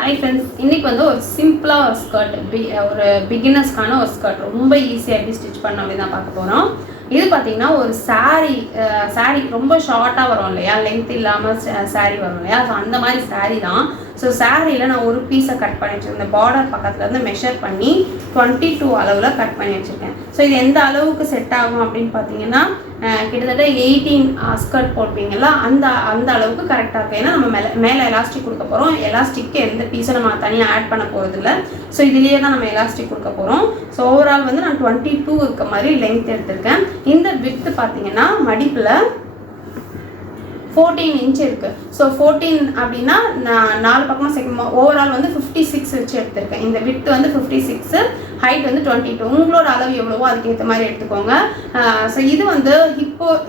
Hi friends, இன்றைக்கி வந்து ஒரு சிம்பிளாக ஒரு ஸ்கர்ட் ஒரு பிகினர்ஸ்க்கான ஒரு ஸ்கர்ட் ரொம்ப ஈஸியாக எப்படி ஸ்டிச் பண்ண அப்படி தான் பார்க்க போகிறோம். இது பார்த்தீங்கன்னா ஒரு சாரீ ரொம்ப ஷார்ட்டாக வரும் இல்லையா, லென்த் இல்லாமல் சாரீ வரும் இல்லையா, ஸோ அந்த மாதிரி சாரீ தான். ஸோ சாரியில் நான் ஒரு பீஸை கட் பண்ணி வச்சுருக்கேன். பார்டர் பக்கத்தில் இருந்து மெஷர் பண்ணி 22 அளவில் கட் பண்ணி வச்சுருக்கேன். ஸோ இது எந்த அளவுக்கு செட் ஆகும் அப்படின்னு பார்த்தீங்கன்னா கிட்டத்தட்ட 18 ஸ்கர்ட் போடுவீங்களா அந்த அளவுக்கு கரெக்டாக இருக்கும். ஏன்னா நம்ம மேலே எலாஸ்டிக் கொடுக்க போகிறோம். எலாஸ்டிக்கு எந்த பீஸை நம்ம தனியாக ஆட் பண்ண போகிறதில்ல. ஸோ இதுலேயே தான் நம்ம எலாஸ்டிக் கொடுக்க போகிறோம். ஸோ ஓவரால் வந்து நான் 22 இருக்க மாதிரி லென்த் எடுத்திருக்கேன். இந்த விட்த் பார்த்தீங்கன்னா மடிப்பில் 14 இன்ச் இருக்குது. ஸோ 14 அப்படின்னா நான் 4 பக்கமாக சேர்க்கணும். ஓவரால் வந்து 56 வச்சு எடுத்திருக்கேன். இந்த விட்த் வந்து 56, ஹைட் வந்து 22. உங்களோட அளவு எவ்வளவோ அதுக்கேற்ற மாதிரி எடுத்துக்கோங்க. ஸோ இது வந்து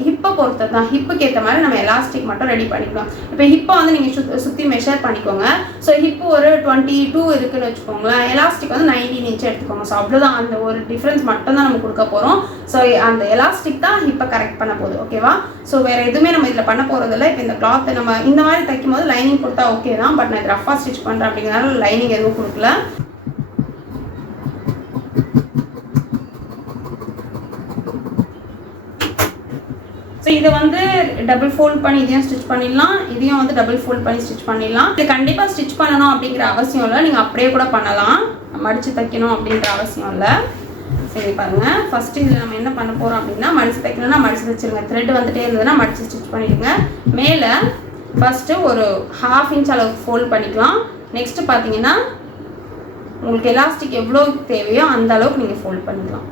ஹிப்பை பொறுத்தது தான். ஹிப்புக்கு ஏற்ற மாதிரி நம்ம எலாஸ்டிக் மட்டும் ரெடி பண்ணிக்கலாம். இப்போ ஹிப்பை வந்து நீங்கள் சுற்றி மெஷர் பண்ணிக்கோங்க. ஸோ ஹிப்பு ஒரு 22 இருக்குன்னு வச்சுக்கோங்களேன். எலாஸ்டிக் வந்து 19 இன்ச் எடுத்துக்கோங்க. ஸோ அவ்வளோதான், அந்த ஒரு டிஃப்ரென்ஸ் மட்டும் தான் நம்ம கொடுக்க போகிறோம். ஸோ அந்த எலாஸ்டிக் தான் ஹிப்பை கரெக்ட் பண்ண போகுது. ஓகேவா? ஸோ வேறு எதுவுமே நம்ம இதில் பண்ண போகிறதில்ல. இப்போ இந்த கிளாத்தை நம்ம இந்த மாதிரி தைக்கும் போது லைனிங் கொடுத்தா ஓகே தான். பட் நான் ரஃபாக ஸ்டிச் பண்ணுறேன் அப்படிங்கிறனால லைனிங் எதுவும் கொடுக்கல. ஸோ இதை வந்து டபுள் ஃபோல்ட் பண்ணி இதையும் ஸ்டிச் பண்ணிடலாம், இதையும் வந்து டபுள் ஃபோல்ட் பண்ணி ஸ்டிச் பண்ணிடலாம். இது கண்டிப்பாக ஸ்டிச் பண்ணணும் அப்படிங்கிற அவசியம் இல்லை. நீங்கள் அப்படியே கூட பண்ணலாம், மடித்து தைக்கணும் அப்படிங்கிற அவசியம் இல்லை. சரி பாருங்கள், ஃபஸ்ட்டு இதில் நம்ம என்ன பண்ண போகிறோம் அப்படின்னா, மடித்து தைக்கணும்னா மடித்து தைச்சிருங்க. த்ரெட் வந்துகிட்டே இருந்ததுன்னா மடித்து ஸ்டிச் பண்ணிவிடுங்க. மேலே ஃபஸ்ட்டு ஒரு 1/2 இன்ச் அளவுக்கு ஃபோல்ட் பண்ணிக்கலாம். நெக்ஸ்ட்டு பார்த்தீங்கன்னா உங்களுக்கு எலாஸ்டிக் எவ்வளோ தேவையோ அந்த அளவுக்கு நீங்கள் ஃபோல்ட் பண்ணிக்கலாம்.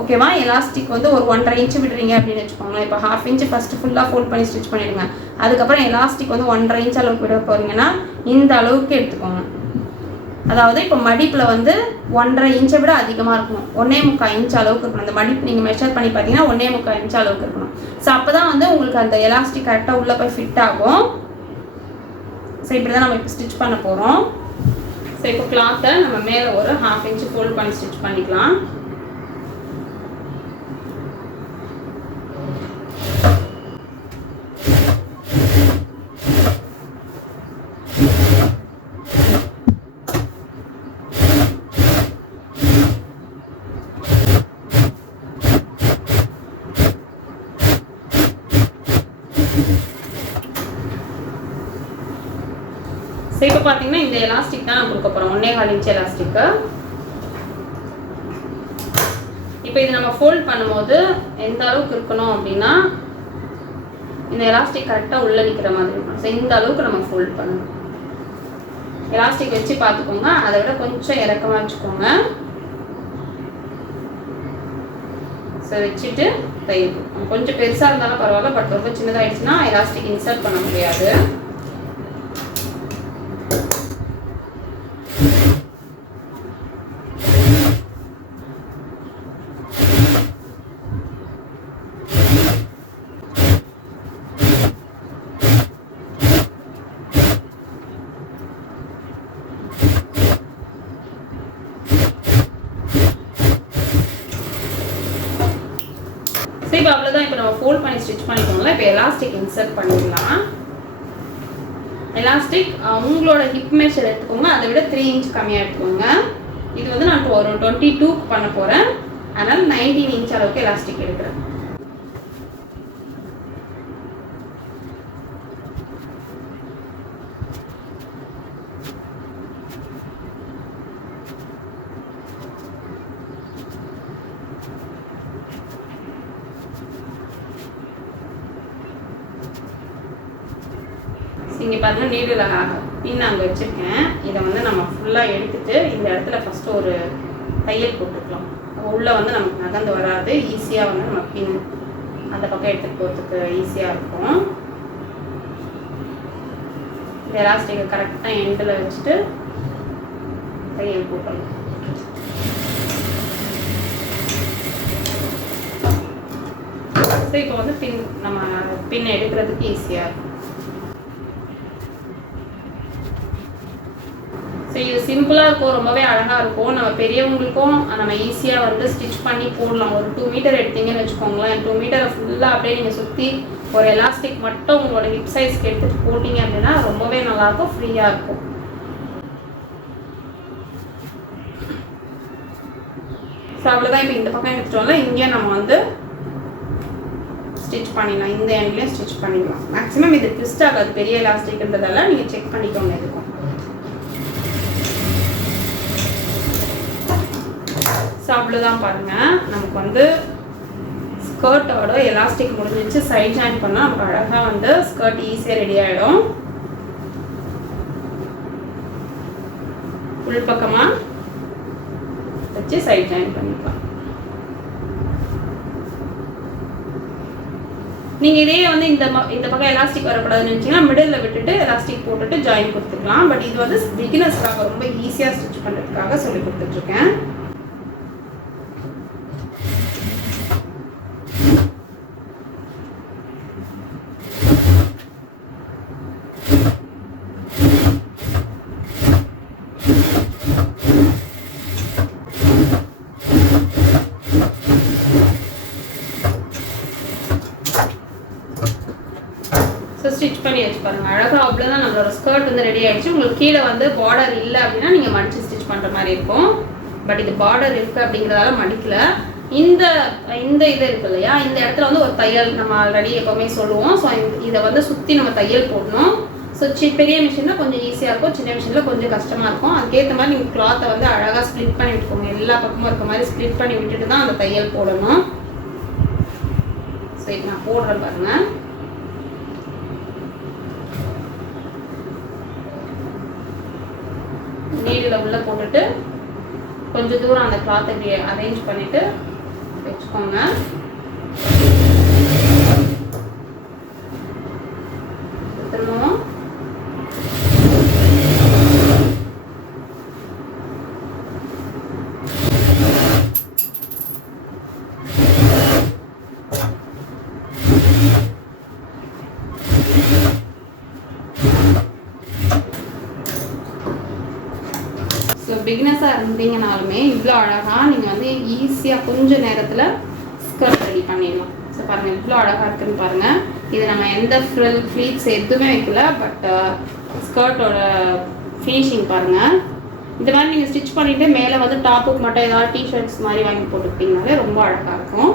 ஓகேவா? எலாஸ்டிக் வந்து ஒரு 1.5 இன்ச்சு விடுறீங்க அப்படின்னு வச்சுக்கோங்களேன். இப்போ 1/2 இன்ச்சு ஃபஸ்ட்டு ஃபுல்லாக ஃபோல்ட் பண்ணி ஸ்டிச் பண்ணிவிடுங்க. அதுக்கப்புறம் எலாஸ்டிக் வந்து 1.5 இன்ச் அளவுக்கு விட போகிறீங்கன்னா இந்த அளவுக்கு எடுத்துக்கோங்க. அதாவது இப்போ மடிப்பில் வந்து 1.5 இன்ச்சை விட அதிகமாக இருக்கணும். 1.25 இன்ச் அளவுக்கு இருக்கணும். அந்த மடிப்பு நீங்கள் மெஷர் பண்ணி பார்த்தீங்கன்னா 1.25 இன்ச் அளவுக்கு இருக்கணும். ஸோ அப்போ தான் வந்து உங்களுக்கு அந்த எலாஸ்டிக் கரெக்டாக உள்ளே போய் ஃபிட் ஆகும். ஸோ இப்படி தான் நம்ம இப்போ ஸ்டிச் பண்ண போகிறோம். ஸோ இப்போ கிளாத்தை நம்ம மேலே ஒரு 1/2 இன்ச்சு ஃபோல்ட் பண்ணி ஸ்டிச் பண்ணிக்கலாம். இப்போ பார்த்தீங்கன்னா இந்த எலாஸ்டிக் தான் நான் கொடுக்க போகிறோம், 1.25 இன்ச் எலாஸ்டிக்கு. இப்போ இது நம்ம ஃபோல்ட் பண்ணும்போது எந்த அளவுக்கு இருக்கணும் அப்படின்னா, இந்த எலாஸ்டிக் கரெக்டாக உள்ளே நிற்கிற மாதிரி இருக்கணும். ஸோ இந்த அளவுக்கு நம்ம ஃபோல்ட் பண்ணணும். எலாஸ்டிக் வச்சு பார்த்துக்கோங்க, அதை விட கொஞ்சம் இறக்கமாக வச்சுக்கோங்க. ஸோ வச்சுட்டு தையல் கொஞ்சம் பெருசாக இருந்தாலும் பரவாயில்ல, பட் ரொம்ப சின்னதாகிடுச்சுன்னா எலாஸ்டிக் இன்சர்ட் பண்ண முடியாது. இப்போ அவ்வளோதான். இப்போ நம்ம ஃபோல்ட் பண்ணி ஸ்டிச் பண்ணிக்கோங்களா. இப்போ எலாஸ்டிக் இன்சர்ட் பண்ணிடலாம். எலாஸ்டிக் உங்களோட ஹிப் மெஷர் எடுத்துக்கோங்க, அதை விட 3 இன்ச் கம்மியாக எடுத்துக்கோங்க. இது வந்து நான் ஒரு 22 பண்ண போகிறேன், அதனால் 19 இன்ச் அளவுக்கு எலாஸ்டிக் எடுக்கிறேன். இங்கே பார்த்தீங்கன்னா நீடில் பின் அங்கே வச்சுருக்கேன். இதை வந்து நம்ம ஃபுல்லாக எடுத்துகிட்டு இந்த இடத்துல ஃபஸ்ட்டு ஒரு தையல் போட்டுக்கலாம். உள்ளே வந்து நமக்கு நகர்ந்து வராது, ஈஸியாக வந்து நம்ம பின் அந்த பக்கம் எடுத்துகிட்டு போகிறதுக்கு ஈஸியாக இருக்கும். இந்த எலாஸ்டிக்கை கரெக்டாக எண்டில் வச்சுட்டு தையல் போட்டலாம். ஸோ இப்போ வந்து நம்ம பின் எடுக்கிறதுக்கு ஈஸியாக இருக்கும். ஸோ இது சிம்பிளாக இருக்கும், ரொம்பவே அழகாக இருக்கும். நம்ம பெரியவங்களுக்கும் நம்ம ஈஸியாக வந்து ஸ்டிச் பண்ணி போடலாம். ஒரு 2 மீட்டர் எடுத்தீங்கன்னு வச்சுக்கோங்களேன். 2 மீட்டரை ஃபுல்லாக அப்படியே நீங்கள் சுற்றி ஒரு எலாஸ்டிக் எலாஸ்டிக் மட்டும் உங்களோட ஹிப் சைஸ்க்கு எடுத்துகிட்டு போட்டிங்க அப்படின்னா ரொம்பவே நல்லாயிருக்கும், ஃப்ரீயாக இருக்கும். ஸோ அவ்வளோதான். இப்போ இந்த பக்கம் எடுத்துட்டோம்ல, இங்கே நம்ம வந்து ஸ்டிச் பண்ணிடலாம். இந்த எண்ட்லேயும் ஸ்டிச் பண்ணிடலாம். மேக்ஸிமம் இது ட்விஸ்ட் ஆகாது, பெரிய எலாஸ்டிக்ன்றதெல்லாம் நீங்கள் செக் பண்ணிக்கோங்க. இருக்கும் ஸோ அவ்வளோதான். பாருங்கள், நமக்கு வந்து ஸ்கர்ட்டோட எலாஸ்டிக் முடிஞ்சிச்சு. சைட் ஜாயின் பண்ணால் நமக்கு அழகாக வந்து ஸ்கர்ட் ஈஸியாக ரெடி ஆகிடும். உள் பக்கமாக வச்சு சைட் ஜாயின் பண்ணிக்கலாம். நீங்கள் இதே வந்து இந்த பக்கம் எலாஸ்டிக் வரக்கூடாதுன்னு நினச்சிங்கன்னா மிடில் விட்டுட்டு எலாஸ்டிக் போட்டுட்டு ஜாயின் கொடுத்துக்கலாம். பட் இது வந்து பிகினர்ஸ்க்காக ரொம்ப ஈஸியாக ஸ்டிச் பண்ணுறதுக்காக சொல்லி கொடுத்துட்ருக்கேன். ஸ்டிச் பண்ணி வச்சு பாருங்க, அழகாக அவ்வளோதான். நம்மளோட ஸ்கர்ட் வந்து ரெடி ஆகிடுச்சு. உங்களுக்கு கீழே வந்து பார்டர் இல்லை அப்படின்னா நீங்கள் மடித்து ஸ்டிச் பண்ணுற மாதிரி இருக்கும். பட் இது பார்டர் இருக்குது அப்படிங்கிறதால மடிக்கல. இந்த இது இருக்கு இல்லையா, இந்த இடத்துல வந்து ஒரு தையல் நம்ம ஆல்ரெடி எப்போவுமே சொல்லுவோம். ஸோ இதை வந்து சுற்றி நம்ம தையல் போடணும். ஸோ பெரிய மிஷினில் கொஞ்சம் ஈஸியாக இருக்கும், சின்ன மிஷினில் கொஞ்சம் கஷ்டமாக இருக்கும். அதுக்கேற்ற மாதிரி நீங்கள் கிளாத்தை வந்து அழகாக ஸ்ப்ளிட் பண்ணி விட்டுக்கோங்க. எல்லா பக்கமும் இருக்க மாதிரி ஸ்ப்ளிட் பண்ணி விட்டுட்டு தான் அந்த தையல் போடணும். ஸோ இது நான் போடுறேன் பாருங்கள். நீடில் உள்ளே போட்டுட்டு கொஞ்சம் தூரம் அந்த கிளாத்தை இப்படி அரேஞ்ச் பண்ணிவிட்டு வச்சுக்கோங்க. திரும்பவும் பிகினர்ஸாக இருந்தீங்கனாலுமே இவ்வளோ அழகாக நீங்கள் வந்து ஈஸியாக கொஞ்சம் நேரத்தில் ஸ்கர்ட் ரெடி பண்ணிடலாம். ஸோ பாருங்கள், இவ்வளோ அழகாக இருக்குன்னு பாருங்கள். இது நம்ம எந்த ஃப்ளீட்ஸ் எதுவுமே வைக்கல, பட் ஸ்கர்ட்டோட ஃபினிஷிங் பாருங்கள். இந்த மாதிரி நீங்கள் ஸ்டிச் பண்ணிவிட்டு மேலே வந்து டாப்புக்கு மட்டும் ஏதாவது டிஷர்ட்ஸ் மாதிரி வாங்கி போட்டுக்கிட்டிங்கனாலே ரொம்ப அழகாக இருக்கும்.